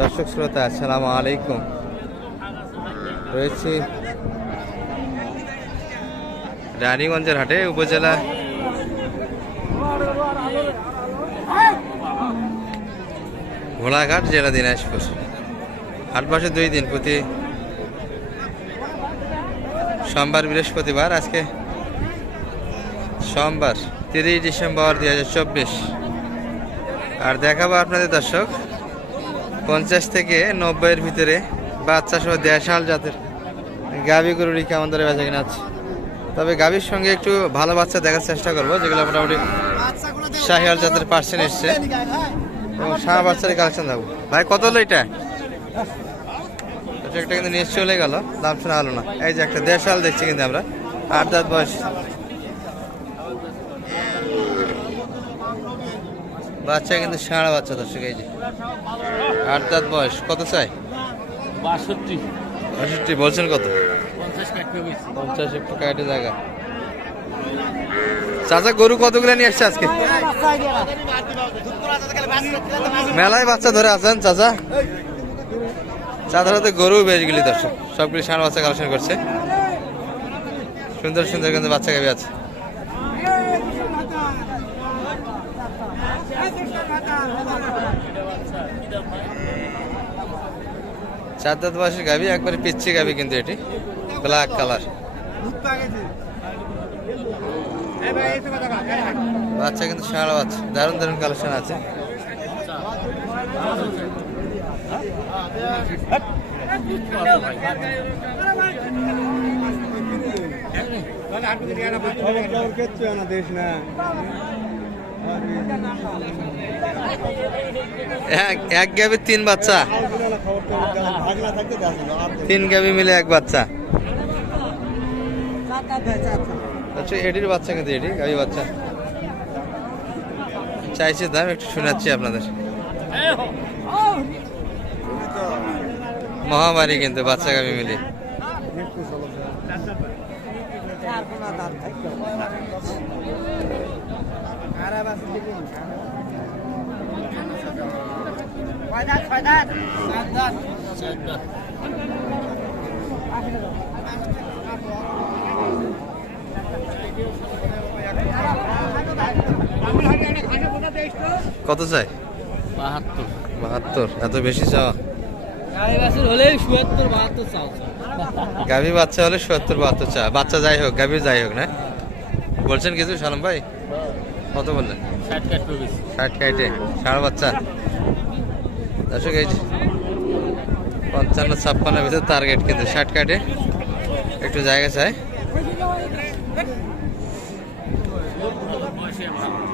দর্শক শ্রোতা, আসসালামু আলাইকুম। রয়েছি রানীগঞ্জের হাটে, উপজেলা ঘোড়াঘাট, জেলা দিনাজপুর। হাট বসে দুই দিন, প্রতি সোমবার, বৃহস্পতিবার, আজকে সোমবার, তিরিশ ডিসেম্বর দুই হাজার চব্বিশ। আর দেখাবো আপনাদের দর্শক পঞ্চাশ থেকে নব্বইয়ের ভিতরে বাচ্চা সহ দেড়শাল জাতের গাভি গরুরই কেমন ধরে বেচা কিনা আছে তবে গাভীর সঙ্গে একটু ভালো বাচ্চা দেখার চেষ্টা করব, যেগুলো মোটামুটি শাহিয়াল জাতের পার্সেন্ট এসছে। এবং সারা বাচ্চারই কালেকশন থাকব ভাই, কত হলো এটা? একটা কিন্তু নিয়ে চলে গেল, দাম শোনা হলো না। এই যে একটা দেড়শাল দেখছি কিন্তু আমরা, আট দাঁত বয়স। বাচ্চা কিন্তু সারা বাচ্চা দর্শক এই যে। আট দাঁত বয়স কত চাই? বাষট্টি। পঁয়ষট্টি বলছেন কত? পঞ্চাশ একটু কাটে জায়গা। চাচা গরু কতগুলো নিয়ে আসছে আজকে? মেলায় বাচ্চা ধরে আছেন চাচা? চাচার হাতে গরু বেশগুলি দর্শক। সবগুলি সার বাচ্চা কালেকশন করছে। সুন্দর সুন্দর কিন্তু বাচ্চা গাবি আছে। চার দাঁত বয়সের গাবি একবারে পিচ্ছি গাবি কিন্তু এটি। ব্ল্যাক কালার বাচ্চা কিন্তু সারা বাচ্চা, দারুণ দারুণ কালেকশন আছে। এক এক গাবি তিন বাচ্চা। তিন গাবি মিলে এক বাচ্চা। আচ্ছা এটির বাচ্চা কিন্তু এটি গাবি বাচ্চা। চাইছে দাম, একটু শোনাচ্ছি আপনাদের। মহামারী কিন্তু, বাচ্চা গাবি মিলে। কত চাই? বাহাত্তর। বাহাত্তর। এত বেশি চাওয়া? গাভী বাচ্চা হলে সত্তর বাহাত্তর চা বাচ্চা যাই হোক গাভী যাই হোক না? বলছেন কিছু সালাম ভাই? কত বললেন? ষাট ষাট কাইটে সারা বাচ্চা। দর্শক এই পঞ্চান্ন ছাপ্পান্নের ভিতরে টার্গেট কিন্তু ষাট কাটে। একটু জায়গা চাই।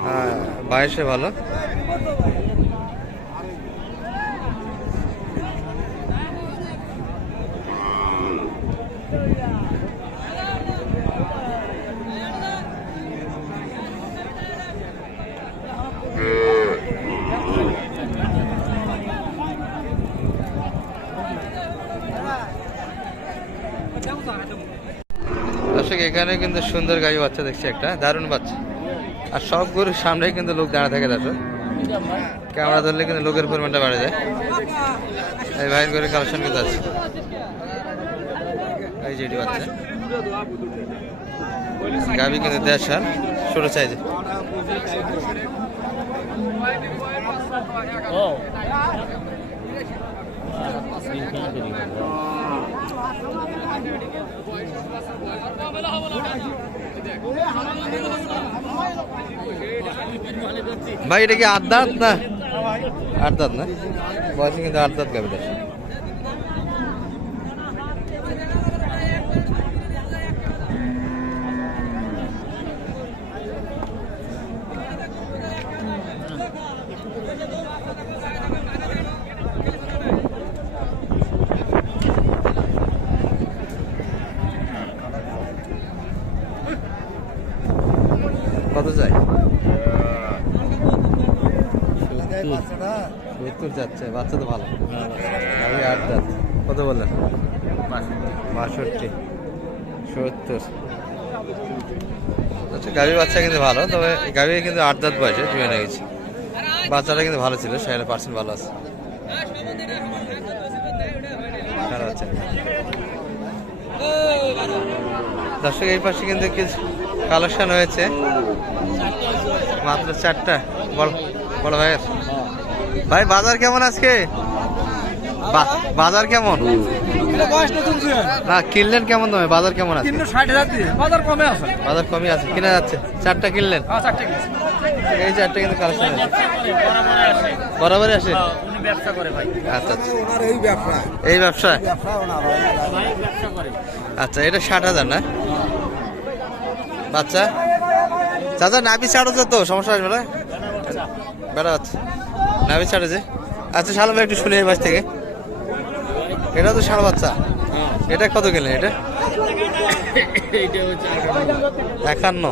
হ্যাঁ বাইশে ভালো। দর্শক এখানে কিন্তু সুন্দর গাড়ি বাচ্চা দেখছি একটা, দারুণ বাচ্চা। আর সব গরুর সামনেই কিন্তু লোক দাঁড়া থাকে দর্শক ক্যামেরা ধরলে কিন্তু লোকের পরিমাণটা বাড়ে যায়। এই ভাইয়ের করে কালেকশন কিন্তু আছে। এই যে এটি বাচ্চা। গাবি কিন্তু দেড় সাল, ছোট সাইজে ভাই এটা কি আট না? আট দাঁত না? বয়সে কিন্তু আট গাবি কত যায়? সত্তর। যাচ্ছে বাচ্চা তো ভালো। আমি আট দাঁত। কত বললেন? বাষট্টি। সত্তর। আচ্ছা গাভী বাচ্চা কিন্তু ভালো তবে গাভী কিন্তু আট দাঁত বয়সে জুয়ে গেছে। বাচ্চাটা কিন্তু ভালো ছিল সেখানে পার্সেন্ট ভালো আছে। দর্শক এই পাশে কিন্তু কিছু কালেকশন হয়েছে। মাত্র চারটা। বড় বড় ভাইয়ের। ভাই বাজার কেমন আজকে? বা- বাজার কেমন? না কিনলেন কেমন দামে? বাজার কেমন আছে? বাজার কমে আছে। বাজার কমই আছে কিনা যাচ্ছে। চারটা কিনলেন? এই চারটা কিন্তু কালেকশন আছে। বরাবরই আসে? উনি ব্যবসা করে ভাই। আচ্ছা আচ্ছা। এই ব্যবসা। এই আচ্ছা এটা ষাট হাজার না? বাচ্চা? চাচা নাবি ছাড়ো তো সমস্যা আসবে না? বেড়া বাচ্চা। নাবি ছাড়ো যে। আচ্ছা শালো ভাই একটু শুনে বাস থেকে। এটা তো ষাড় বাচ্চা। এটা কত কিনলেন এটা? একান্ন।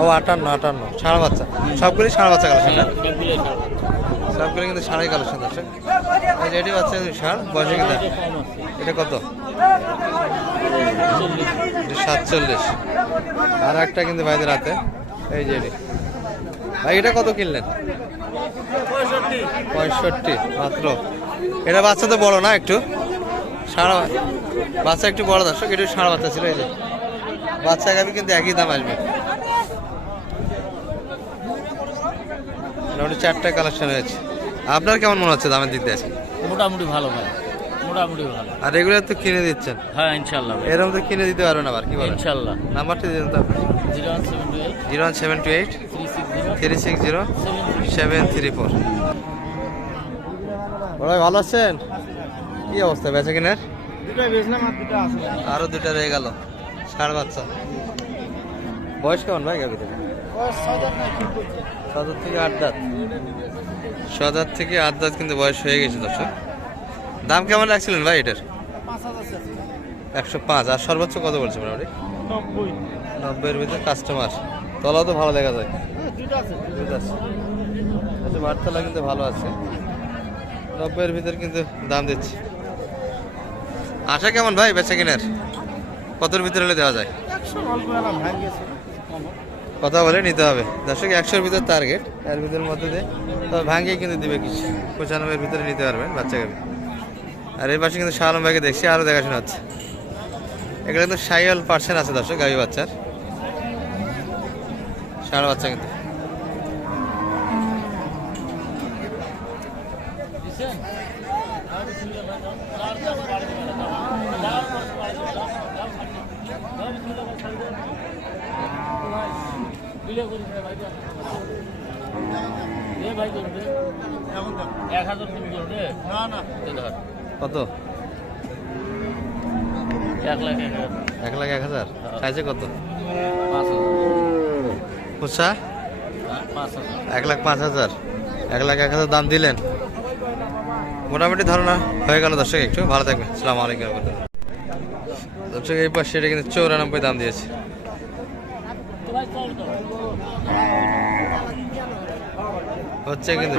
ও, আটান্ন আটান্ন। ষাড় বাচ্চা। সবগুলি ষাড় বাচ্চা কালেকশন না? সব। সবগুলি কিন্তু ষাঁড়াই কালেকশন আছে এই এটি বাচ্চা ষাড় বয়সে কিন্তু এটা কত? সাতচল্লিশ। আর একটা কিন্তু ভাইদের হাতে। এই যে ভাই, এটা কত কিনলেন? পঁয়ষট্টি। মাত্র। এটা বাচ্চা তো বড় না একটু? সারা বাচ্চা একটু বড় দর্শক একটু সারা বাচ্চা ছিল, এই যে। বাচ্চা গাবি কিন্তু একই দাম আসবে। মোটামুটি চারটা কালেকশন হয়েছে। আপনার কেমন মনে হচ্ছে দামের দিক দিয়ে? মোটামুটি ভালো ভাই। মোটামুটি ভালো। আর রেগুলার তো কিনে দিচ্ছেন? হ্যাঁ ইনশাল্লাহ এরকম তো কিনে দিতে পারবেন আবার কি বলেন? ইনশাল্লাহ। নাম্বারটি দিন তো zero one seven two eight. Zero one seven two eight three six zero seven three four. ভাই ভালো আছেন? কি অবস্থা বেচা কিনার? আরও দুটা রয়ে গেল ষাড় বাচ্চা। বয়স কেমন ভাই গাভি থেকে সদর থেকে আট দাঁত। সদর থেকে আট দাঁত কিন্তু বয়স হয়ে গেছে দর্শক। দাম কেমন রাখছিলেন ভাই এটার? একশো পাঁচ। আর সর্বোচ্চ কত বলছে মোটামুটি? নব্বইয়ের ভিতরে কাস্টমার তলাও তো ভালো দেখা যায়। দুধ আচ্ছা বারতলা কিন্তু ভালো আছে। নব্বইয়ের ভিতরে কিন্তু দাম দিচ্ছি। আশা কেমন ভাই বেচা কিনার? কতর ভিতরে হলে দেওয়া যায়? কথা বলে নিতে হবে। দর্শক একশোর ভিতর টার্গেট এর ভিতরের মধ্যে দিয়ে তবে ভাঙ্গিয়ে কিন্তু দিবে কিছু। পঁচানব্বইয়ের ভিতরে নিতে পারবেন বাচ্চা গাবি আর এই পাশে কিন্তু শাহ ভাইকে দেখছি আরও দেখাশোনা হচ্ছে। এখানে কিন্তু সাইল পার্সেন্ট আছে দর্শক গাবি বাচ্চার। ষাঁড় বাচ্চা কিন্তু। এক হাজার না না। কত? এক লাখ এক হাজার। চাইছে কত? পাঁচ হাজার। পুষা হ্যাঁ, এক লাখ পাঁচ হাজার। এক লাখ এক হাজার দাম দিলেন। মোটামুটি ধারণা হয়ে গেল দর্শক একটু ভালো থাকবে সালাম আলাইকুম। দর্শক এই পাশে এটা কিন্তু চৌরানব্বই দাম দিয়েছে। হচ্ছে কিন্তু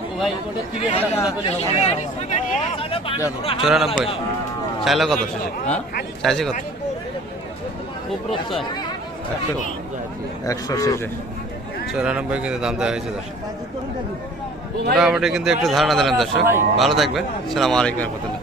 চৌরানব্বই। চাইলে কত? শেষে চাইছে কত? একশো। একশো শেষে চুরানব্বই কিন্তু দাম দেওয়া হয়েছে দর্শক। মোটামুটি কিন্তু একটু ধারণা দিলেন দর্শক। ভালো থাকবেন। সালাম আলাইকুম রহমতুল্লাহ।